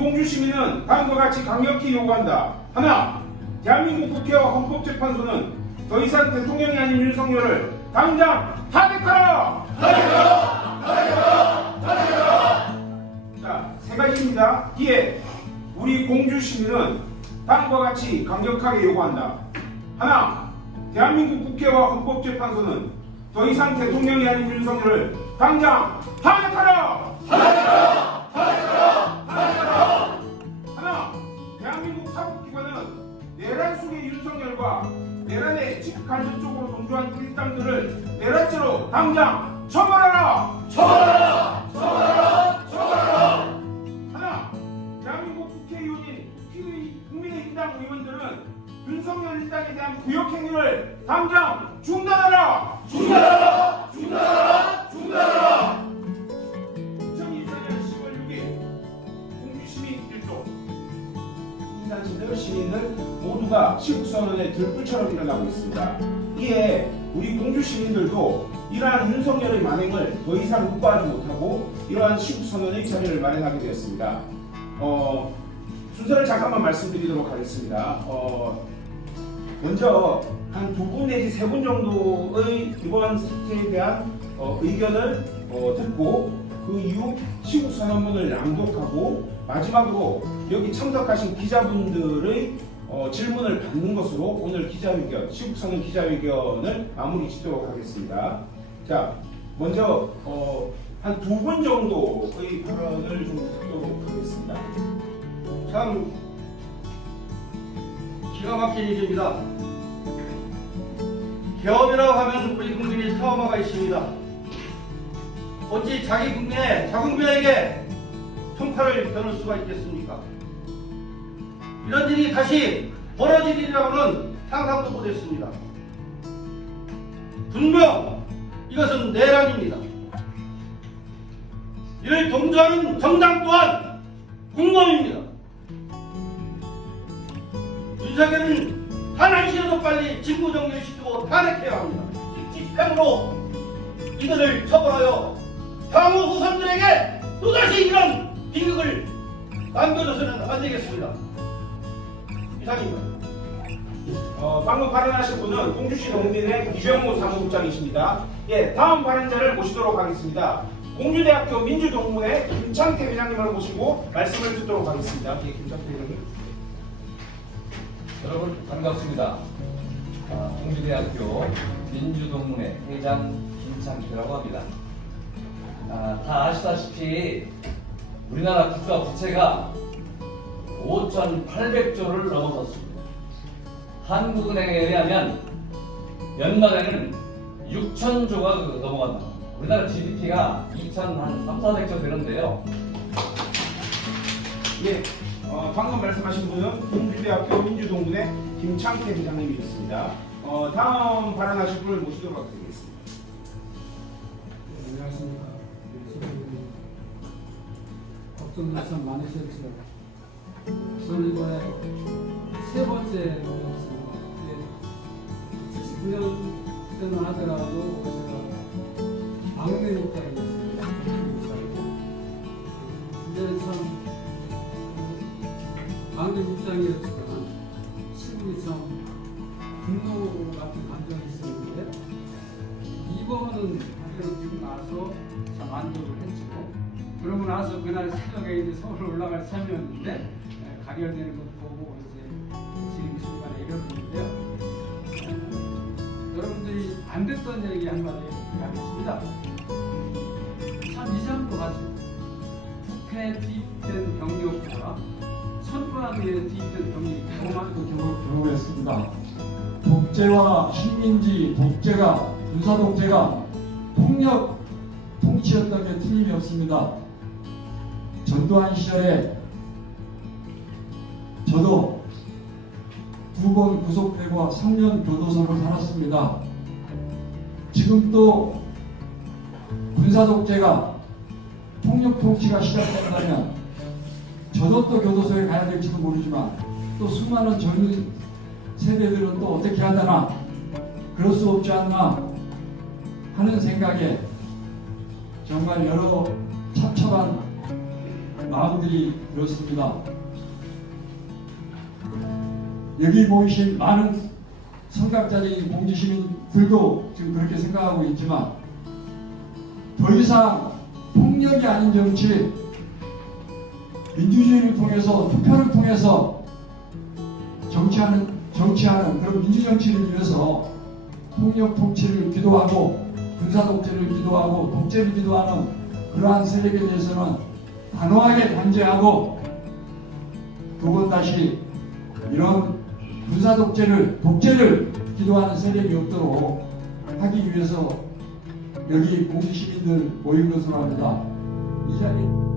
공주 시민은 다음과 같이 강력히 요구한다. 하나, 대한민국 국회와 헌법재판소는 더 이상 대통령이 아닌 윤석열을 당장 탄핵하라! 자, 세 가지입니다. 이에 우리 공주 시민은 다음과 같이 강력하게 요구한다. 하나, 대한민국 국회와 헌법재판소는 더 이상 대통령이 아닌 윤석열을 당장 탄핵하라! 하나, 내란에 직간접적으로 동조한 일당들을 내란죄로 당장 처벌하라! 하나, 대한민국 국회의원인 국회- 국민의힘당 의원들은 윤석열 일당에 대한 구역 행위를 당장 중단하라! 중단하라! 중단하라! 중단하라! 2024년 인단체들 시민들 모두가 시국선언의 들불처럼 일어나고 있습니다. 이에 우리 공주 시민들도 이러한 윤석열의 만행을 더 이상 묵과하지 못하고 이러한 시국선언의 자리를 마련하게 되었습니다. 어, 순서를 잠깐만 말씀드리도록 하겠습니다. 어, 먼저 한 두 분 내지 세 분 정도의 이번 사태에 대한 어, 의견을 어, 듣고 그 이후 시국 선언문을 낭독하고 마지막으로 여기 참석하신 기자분들의 어, 질문을 받는 것으로 오늘 기자회견 시국 선언 기자회견을 마무리 짓도록 하겠습니다. 자, 먼저 어, 한 두 분 정도의 발언을 좀 듣도록 하겠습니다. 참 기가 막힌 일입니다. 개업이라고 하면 우리 국민이 트라우마가 있습니다. 어찌 자기 국민의 자국민에게 총칼을 겨눌 수가 있겠습니까? 이런 일이 다시 벌어질 일이라고는 상상도 못했습니다. 분명 이것은 내란입니다. 이를 동조하는 정당 또한 공범입니다. 윤석열은 단 한시라도 빨리 직무 정리를 시키고 탄핵해야 합니다. 직집행으로 이들을 처벌하여 향후 후손들에게 남겨줘서는 안 되겠습니다. 이상입니다. 어, 방금 발언하신 분은 공주시 농민의 이정모 사무국장이십니다. 예, 다음 발언자를 모시도록 하겠습니다. 공주대학교 민주동문회 김창태 회장님을 모시고 말씀을 듣도록 하겠습니다. 예, 김창태 회장님. 여러분 반갑습니다. 아, 공주대학교 민주동문회 회장 김창태라고 합니다. 아, 다 아시다시피 우리나라 국가 부채가 5,800조를 넘어섰습니다. 한국은행에 의하면 연말에는 6,000조가 넘어간다. 우리나라 GDP가 2,300, 400조 되는데요. 예, 어, 방금 말씀하신 분은 공주대학교 민주동문회 김창태 회장님이셨습니다. 어, 다음 발언하실 분을 모시도록 하겠습니다. 네, 안녕하십니까. 걱정도 참 많으셨죠. 저는 이번에 세 번째 모였습니다. 79년 때만 하더라도 제가 막내 입장이었습니다. 근데 참 막내 입장이었지만 시국이 참 분노 같은 감정이 있었는데 이번은 그래도 나서 참 만족을 했죠. 그러고 나서 그날 새벽에 이제 서울 올라갈 참이었는데 에, 가결되는 것 보고 이제 지금 이 순간에 이러는데요. 여러분들이 안 됐던 얘기 한마디 하겠습니다. 참 이상도 하죠. 국회 투입된 병력과 위해 투입된 병력이 경험하고 경험 경험했습니다. 독재와 식민지 독재가 군사 독재가 폭력 통치였던 게 틀림이 없습니다. 전두환 시절에 저도 두 번 구속되고 3년 교도소를 살았습니다. 지금 또 군사 독재가 폭력 통치가 시작된다면 저도 또 교도소에 가야 될지도 모르지만 또 수많은 젊은 세대들은 또 어떻게 하다나 그럴 수 없지 않나 하는 생각에 정말 여러 찹찹한 마음들이 그렇습니다. 여기 모이신 많은 선각자적인 공주시민들도 지금 그렇게 생각하고 있지만 더 이상 폭력이 아닌 정치, 민주주의를 통해서 투표를 통해서 정치하는 정치하는 그런 민주정치를 위해서 폭력 통치를 기도하고 군사 독재를 기도하고 독재를 기도하는 그러한 세력에 대해서는 단호하게 단죄하고 두 번 다시 이런 군사 독재를 독재를 기도하는 세력이 없도록 하기 위해서 여기 공주 시민들 모인 것으로 합니다. 이 자리.